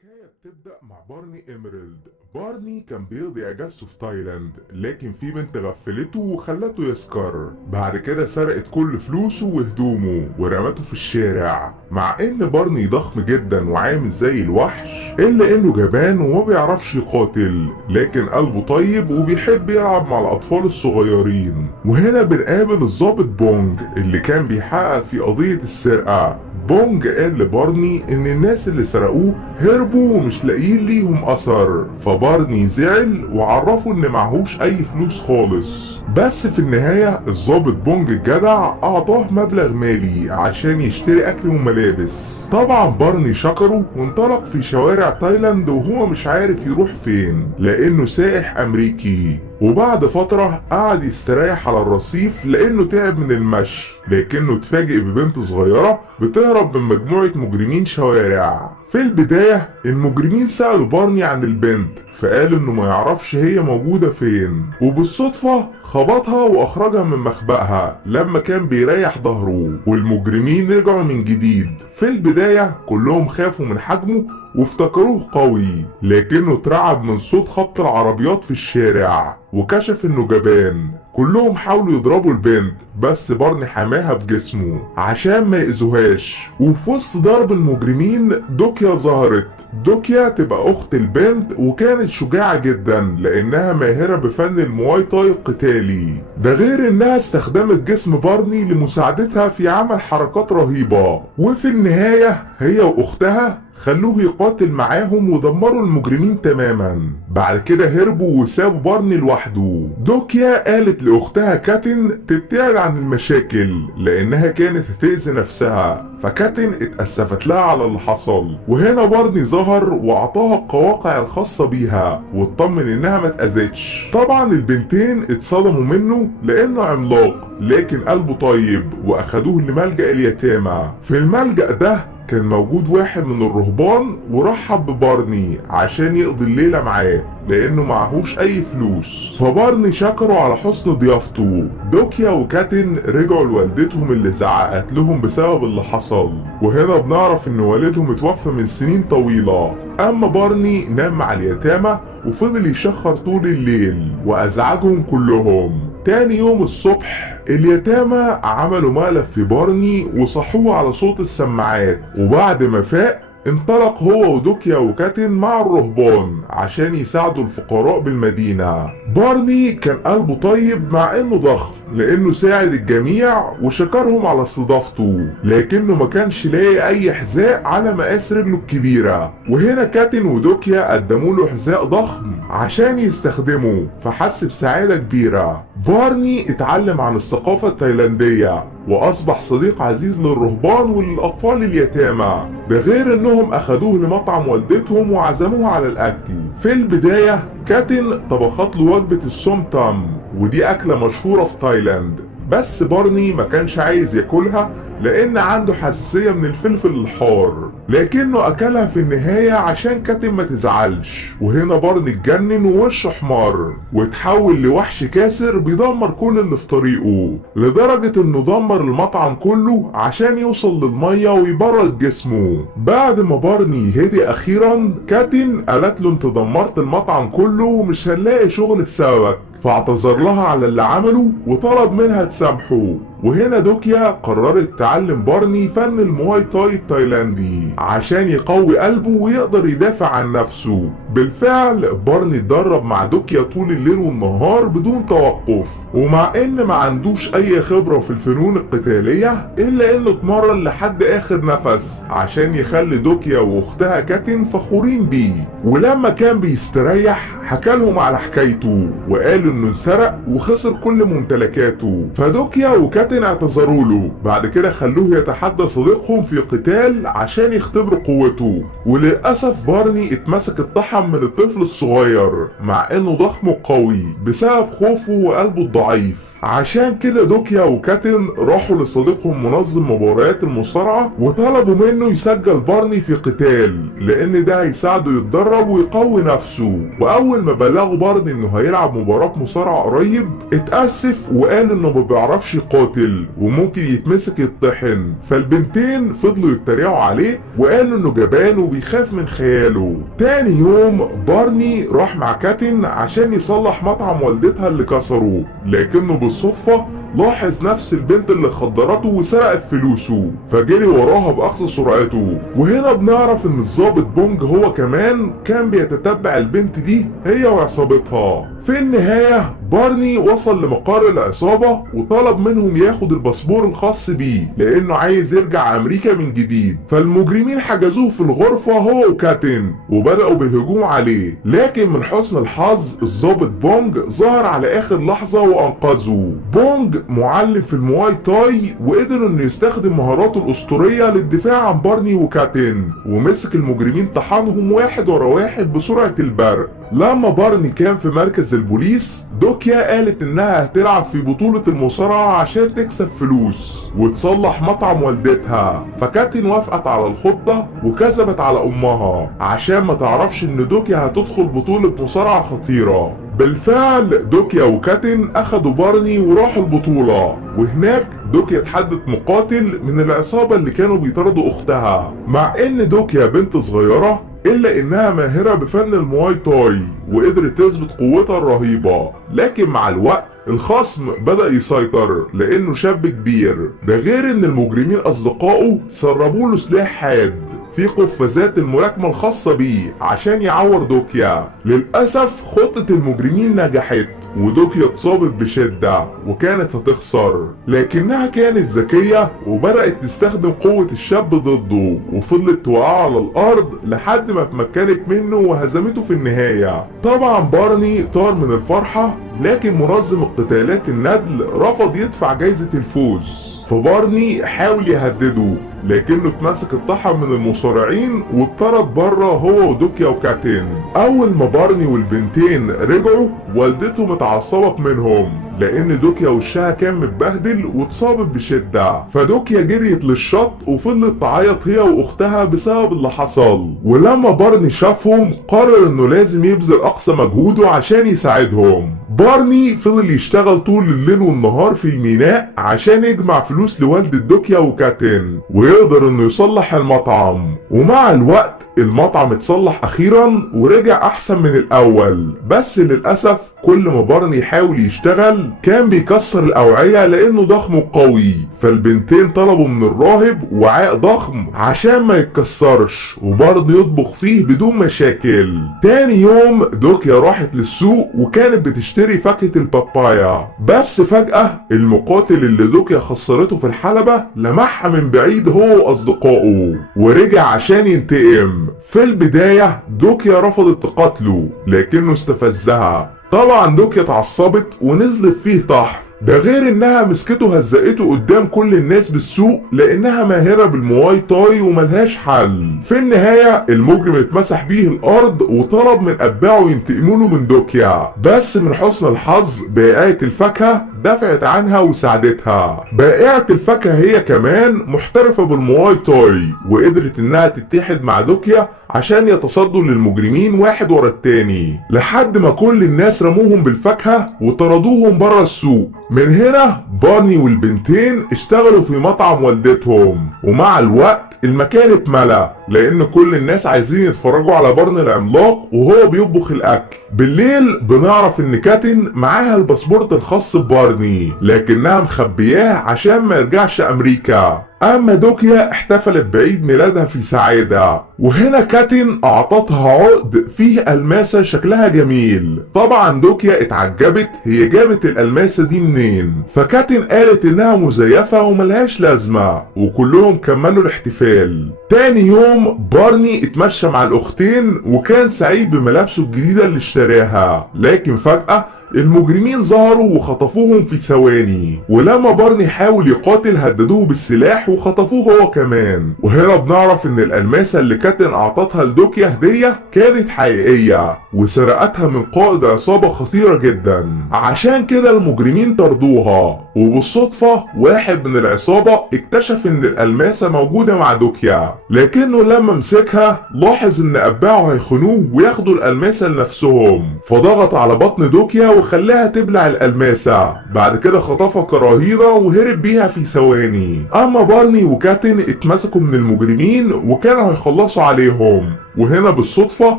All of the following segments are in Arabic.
الحكاية بتبدأ مع بارني إيميرالد. بارني كان بيقضي اجازته في تايلاند، لكن في بنت غفلته وخلته يسكر. بعد كده سرقت كل فلوسه وهدومه ورمته في الشارع. مع ان بارني ضخم جدا وعامل زي الوحش، الا انه جبان وما بيعرفش يقاتل، لكن قلبه طيب وبيحب يلعب مع الاطفال الصغيرين. وهنا بنقابل الضابط بونج اللي كان بيحقق في قضية السرقة. بونج قال لبارني ان الناس اللي سرقوه هربوا ومش لاقيين ليهم اثر، فبارني زعل وعرفه ان معهوش اي فلوس خالص. بس في النهاية الضابط بونج الجدع اعطاه مبلغ مالي عشان يشتري اكل وملابس. طبعا بارني شكره وانطلق في شوارع تايلاند وهو مش عارف يروح فين لانه سائح امريكي. وبعد فترة قعد يستريح على الرصيف لانه تعب من المشي، لكنه اتفاجئ ببنت صغيرة بتهرب من مجموعة مجرمين شوارع. في البداية المجرمين سألوا بارني عن البنت، فقال انه ما يعرفش هي موجودة فين، وبالصدفة خبطها واخرجها من مخبأها لما كان بيريح ظهره. والمجرمين رجعوا من جديد. في البداية كلهم خافوا من حجمه وافتكروه قوي، لكنه اترعب من صوت خبط العربيات في الشارع وكشف انه جبان. كلهم حاولوا يضربوا البنت، بس بارني حماها بجسمه عشان ما يأذوهاش. وفي وسط ضرب المجرمين دوكيا ظهرت. دوكيا تبقى اخت البنت وكانت شجاعة جدا لانها ماهرة بفن المواي تاي القتالي. ده غير انها استخدمت جسم بارني لمساعدتها في عمل حركات رهيبة. وفي النهاية هي واختها خلوه يقاتل معاهم ودمروا المجرمين تماما. بعد كده هربوا وسابوا بارني لوحده. دوكيا قالت لاختها كاتن تبتعد عن المشاكل لانها كانت هتأذي نفسها، فكاتن اتأسفت لها على اللي حصل. وهنا بارني ظهر واعطاها القواقع الخاصة بيها واطمن انها ما اتأذتش. طبعا البنتين اتصدموا منه لانه عملاق لكن قلبه طيب، واخدوه لملجأ اليتامى. في الملجأ ده كان موجود واحد من الرهبان ورحب ببارني عشان يقضي الليلة معاه لانه معهوش اي فلوس، فبارني شكره على حسن ضيافته. دوكيا وكاتن رجعوا لوالدتهم اللي زعقت لهم بسبب اللي حصل، وهنا بنعرف ان والدهم اتوفى من سنين طويلة. اما بارني نام مع اليتامى وفضل يشخر طول الليل وازعجهم كلهم. تاني يوم الصبح اليتامى عملوا مقلب في بارني وصحوه على صوت السماعات، وبعد ما فاق انطلق هو ودوكيا وكاتن مع الرهبان عشان يساعدوا الفقراء بالمدينة. بارني كان قلبه طيب مع انه ضخم لانه ساعد الجميع وشكرهم على استضافته، لكنه ما كانش لاقي اي حذاء على مقاس رجله الكبيرة. وهنا كاتن ودوكيا قدموا له حذاء ضخم عشان يستخدمه، فحس بسعادة كبيرة. بارني اتعلم عن الثقافة التايلاندية واصبح صديق عزيز للرهبان وللاطفال اليتامى. ده غير انهم اخدوه لمطعم والدتهم وعزموه على الاكل. في البداية كاتن طبخت له وجبة السوم تام، ودي اكلة مشهورة في تايلاند، بس بارني ما كانش عايز ياكلها لان عنده حساسية من الفلفل الحار، لكنه اكلها في النهاية عشان كاتن ما تزعلش. وهنا بارني اتجنن ووشه احمر واتحول لوحش كاسر بيدمر كل اللي في طريقه، لدرجة انه دمر المطعم كله عشان يوصل للمية ويبرد جسمه. بعد ما بارني هدي اخيرا كاتن قالت له انت دمرت المطعم كله ومش هنلاقي شغل بسببك، فاعتذر لها على اللي عمله وطلب منها تسامحه. وهنا دوكيا قررت تعلم بارني فن المواي تاي التايلاندي عشان يقوي قلبه ويقدر يدافع عن نفسه. بالفعل بارني اتدرب مع دوكيا طول الليل والنهار بدون توقف، ومع ان ما عندوش اي خبرة في الفنون القتالية الا انه اتمرن لحد اخر نفس عشان يخلي دوكيا واختها كاتن فخورين بيه. ولما كان بيستريح حكالهم على حكايته وقال انه انسرق وخسر كل ممتلكاته، فدوكيا وكاتن اعتذروا له. بعد كده خلوه يتحدى صديقهم في قتال عشان يختبروا قوته. وللاسف بارني اتمسك الطحن من الطفل الصغير مع انه ضخم وقوي بسبب خوفه وقلبه الضعيف. عشان كده دوكيا وكاتن راحوا لصديقهم منظم مباريات المصارعة وطلبوا منه يسجل بارني في قتال، لان ده هيساعده يتدرب ويقوي نفسه. واول ما بلغوا بارني انه هيلعب مباراة مصارعة قريب اتأسف وقال انه ما بيعرفش يقاتل وممكن يتمسك يتطحن. فالبنتين فضلوا يتريقوا عليه وقالوا انه جبان وبيخاف من خياله. تاني يوم بارني راح مع كاتن عشان يصلح مطعم والدتها اللي كسره، لكنه بالصدفة لاحظ نفس البنت اللي خدرته وسرقت فلوسه، فجري وراها بأقصى سرعته. وهنا بنعرف ان الضابط بونج هو كمان كان بيتتبع البنت دي هي وعصابتها. في النهاية بارني وصل لمقر العصابة وطلب منهم ياخد الباسبور الخاص بيه لانه عايز يرجع امريكا من جديد. فالمجرمين حجزوه في الغرفة هو وكاتن وبدأوا بالهجوم عليه، لكن من حسن الحظ الضابط بونج ظهر على اخر لحظة وانقذه. بونج معلم في المواي تاي وقدر انه يستخدم مهاراته الاسطورية للدفاع عن بارني وكاتن، ومسك المجرمين طحنهم واحد ورا واحد بسرعة البرق. لما بارني كان في مركز البوليس دوكيا قالت انها هتلعب في بطولة المصارعة عشان تكسب فلوس وتصلح مطعم والدتها، فكاتن وافقت على الخطة وكذبت على امها عشان ما تعرفش ان دوكيا هتدخل بطولة مصارعة خطيرة. بالفعل دوكيا وكاتن اخدوا بارني وراحوا البطولة، وهناك دوكيا اتحدت مقاتل من العصابة اللي كانوا بيطاردوا اختها. مع ان دوكيا بنت صغيرة الا انها ماهرة بفن المواي تاي وقدرت تثبت قوتها الرهيبة، لكن مع الوقت الخصم بدأ يسيطر لانه شاب كبير. ده غير ان المجرمين اصدقائه سربوا له سلاح حاد في قفازات الملاكمة الخاصة بيه عشان يعور دوكيا. للأسف خطة المجرمين نجحت ودوكيا اتصابت بشدة وكانت هتخسر، لكنها كانت ذكية وبدأت تستخدم قوة الشاب ضده وفضلت توقعه على الأرض لحد ما اتمكنت منه وهزمته في النهاية. طبعا بارني طار من الفرحة، لكن منظم القتالات الندل رفض يدفع جايزة الفوز، فبارني حاول يهدده لكنه اتمسك الطحن من المصارعين واتطرد بره هو ودوكيا وكاتن. اول ما بارني والبنتين رجعوا والدتهم اتعصبت منهم لان دوكيا وشها كان متبهدل واتصابت بشدة، فدوكيا جريت للشط وفضلت تعيط هي واختها بسبب اللي حصل. ولما بارني شافهم قرر انه لازم يبذل اقصى مجهوده عشان يساعدهم. بارني فضل يشتغل طول الليل والنهار في الميناء عشان يجمع فلوس لوالدة دوكيا وكاتن ويقدر انه يصلح المطعم، ومع الوقت المطعم اتصلح اخيرا ورجع احسن من الاول. بس للاسف كل ما بارني يحاول يشتغل كان بيكسر الاوعية لانه ضخم وقوي، فالبنتين طلبوا من الراهب وعاء ضخم عشان ما يتكسرش وبرضه يطبخ فيه بدون مشاكل. تاني يوم دوكيا راحت للسوق وكانت بتشتري فاكهة البابايا، بس فجأة المقاتل اللي دوكيا خسرته في الحلبة لمحها من بعيد هو واصدقائه ورجع عشان ينتقم. في البداية دوكيا رفضت تقاتله لكنه استفزها. طبعا دوكيا اتعصبت ونزلت فيه طحن، ده غير انها مسكته هزقته قدام كل الناس بالسوق لانها ماهرة بالمواي تاي وملهاش حل. في النهاية المجرم اتمسح بيه الارض وطلب من اتباعه ينتقموا له من دوكيا، بس من حسن الحظ بائعة الفاكهة دفعت عنها وساعدتها. بائعة الفاكهة هي كمان محترفة بالمواي تاي وقدرت انها تتحد مع دوكيا عشان يتصدوا للمجرمين واحد ورا التاني لحد ما كل الناس رموهم بالفاكهة وطردوهم برا السوق. من هنا بارني والبنتين اشتغلوا في مطعم والدتهم، ومع الوقت المكان اتملى لان كل الناس عايزين يتفرجوا على بارني العملاق وهو بيطبخ الاكل. بالليل بنعرف ان كاتن معاها الباسبورت الخاص ببارني لكنها مخبياه عشان ما يرجعش امريكا. اما دوكيا احتفلت بعيد ميلادها في سعادة، وهنا كاتن اعطتها عقد فيه الماسة شكلها جميل. طبعا دوكيا اتعجبت هي جابت الالماسة دي منين، فكاتن قالت انها مزيفة وملهاش لازمة وكلهم كملوا الاحتفال. تاني يوم بارني اتمشى مع الاختين وكان سعيد بملابسه الجديدة اللي اشتراها، لكن فجأة المجرمين ظهروا وخطفوهم في ثواني، ولما بارني حاول يقاتل هددوه بالسلاح وخطفوه هو كمان. وهنا بنعرف ان الألماسة اللي كاتن اعطتها لدوكيا هدية كانت حقيقية وسرقتها من قائد عصابة خطيرة جدا. عشان كده المجرمين طردوها، وبالصدفة واحد من العصابة اكتشف ان الألماسة موجودة مع دوكيا، لكنه لما مسكها لاحظ ان اتباعه هيخونوه وياخدوا الألماسة لنفسهم، فضغط على بطن دوكيا وخلاها تبلع الألماسة. بعد كده خطفها كرهينة وهرب بيها في ثواني. اما بارني وكاتن اتمسكوا من المجرمين وكانوا هيخلصوا عليهم، وهنا بالصدفة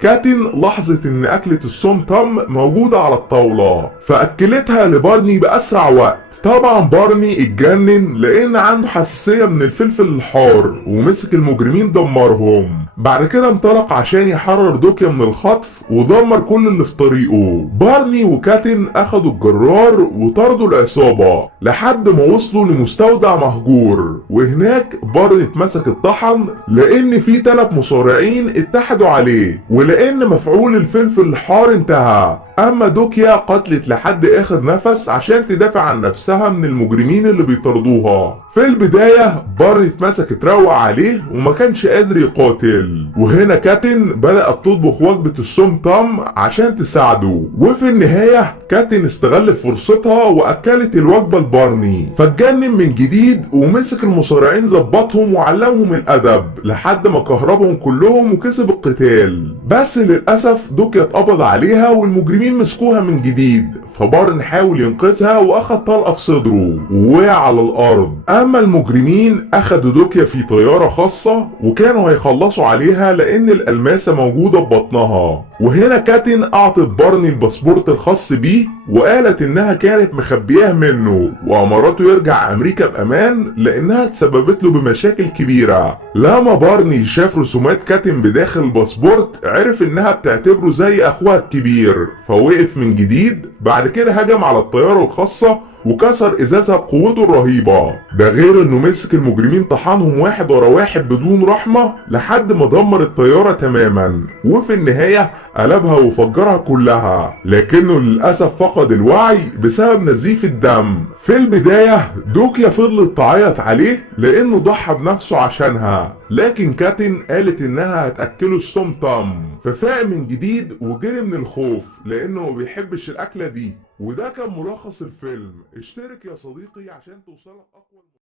كاتن لاحظت ان اكلة السوم تام موجودة على الطاولة فاكلتها لبارني باسرع وقت. طبعا بارني اتجنن لان عنده حساسية من الفلفل الحار ومسك المجرمين دمرهم. بعد كده انطلق عشان يحرر دوكيا من الخطف ودمر كل اللي في طريقه. بارني وكاتن اخدوا الجرار وطردوا العصابة لحد ما وصلوا لمستودع مهجور، وهناك بارني اتمسك الطحن لان في 3 مصارعين اتحدوا عليه ولان مفعول الفلفل الحار انتهى. اما دوكيا قتلت لحد اخر نفس عشان تدافع عن نفسها من المجرمين اللي بيطردوها. في البداية بارني اتمسك اتروق عليه وما كانش قادر يقاتل، وهنا كاتن بدأت تطبخ وجبة السوم تام عشان تساعده، وفي النهاية كاتن استغلت فرصتها واكلت الوجبة لبارني فاتجنن من جديد ومسك المصارعين ظبطهم وعلمهم الادب لحد ما كهربهم كلهم وكسب القتال. بس للاسف دوكيا اتقبض عليها والمجرمين مسكوها من جديد، فبارن حاول ينقذها واخد طلقة في صدره ووقع على الارض. اما المجرمين اخدوا دوكيا في طيارة خاصة وكانوا هيخلصوا عليها لان الألماسة موجودة ببطنها. وهنا كاتن اعطت بارني الباسبورت الخاص بيه وقالت انها كانت مخبياه منه وامرته يرجع امريكا بامان لانها تسببت له بمشاكل كبيرة. لما بارني شاف رسومات كاتن بداخل الباسبورت عرف انها بتعتبره زي اخوها الكبير فوقف من جديد. بعد كده هجم على الطيارة الخاصة وكسر ازازها بقوته الرهيبة. ده غير انه مسك المجرمين طحنهم واحد ورا واحد بدون رحمة لحد ما دمر الطيارة تماما، وفي النهاية قلبها وفجرها كلها، لكنه للأسف فقد الوعي بسبب نزيف الدم. في البداية دوكيا فضلت تعيط عليه لانه ضحى بنفسه عشانها، لكن كاتن قالت انها هتأكله السوم تام ففاق من جديد وجري من الخوف لانه ما بيحبش الاكلة دي. وده كان ملخص الفيلم. اشترك يا صديقي عشان توصلك اقوى